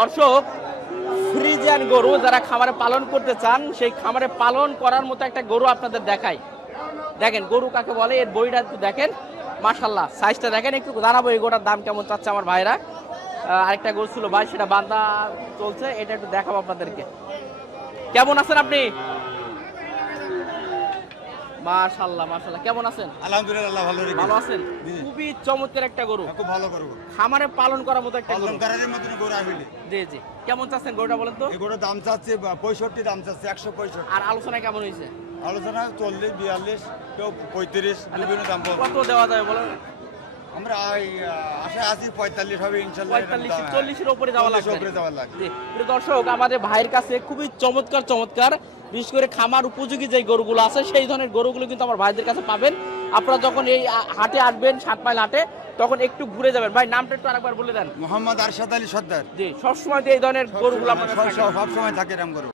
দর্শক, ফ্রিজিয়ান গরু যারা খামারে পালন করতে চান, সেই খামারে পালন করার মতো একটা গরু আপনাদের দেখাই। দেখেন গরু কাকে বলে, এর বইটা একটু দেখেন, মাশাল্লাহ সাইজটা দেখেন। একটু জানাবো এই গরুটার দাম কেমন চাচ্ছে আমার ভাইরা। আরেকটা গরু ছিল ভাই, সেটা বান্ধা চলছে, এটা একটু দেখাবো আপনাদেরকে। কেমন আছেন আপনি? মাশাআল্লাহ মাশাআল্লাহ, কেমন আছেন? আলহামদুলিল্লাহ ভালো রেখে ভালো আছেন? খুবই চমৎকার একটা গরু, খুব ভালো করবো খামারে পালন করার মতো একটা গরু। পালন করার মতন গরু আসলে জি জি, কেমন চাচ্ছেন গরুটা বলেন তো? এই গরুর দাম চাচ্ছে 65, দাম চাচ্ছে 165। আর আলোচনা কেমন হয়েছে? আলোচনা 40, 42, কেউ 35, বিভিন্ন দাম বলবে। কত দেওয়া যাবে বলেন? আমরা আশা আছি 45 হবে ইনশাআল্লাহ। 45 40 এর উপরে যাওয়া 40 লাগবে। উপরে যাওয়া লাগবে। জি, প্রিয় দর্শক, আমাদের ভাইয়ের কাছে খুবই চমৎকার চমৎকার, বিশেষ করে খামার উপযোগী যে গরুগুলো আছে সেই ধরনের গরুগুলো কিন্তু আমার ভাইদের কাছে পাবেন। আপনারা যখন এই হাটে আসবেন, 7 মাইল হাটে, তখন একটু ঘুরে যাবেন। ভাই নামটা একটু আরেকবার বলে দেন। মোহাম্মদ আরশাদ আলী সর্দার। জি, সবসময় তো এই ধরনের গরুগুলো আপনার কাছে থাকে। সব সময় থাকে এরকম গরু।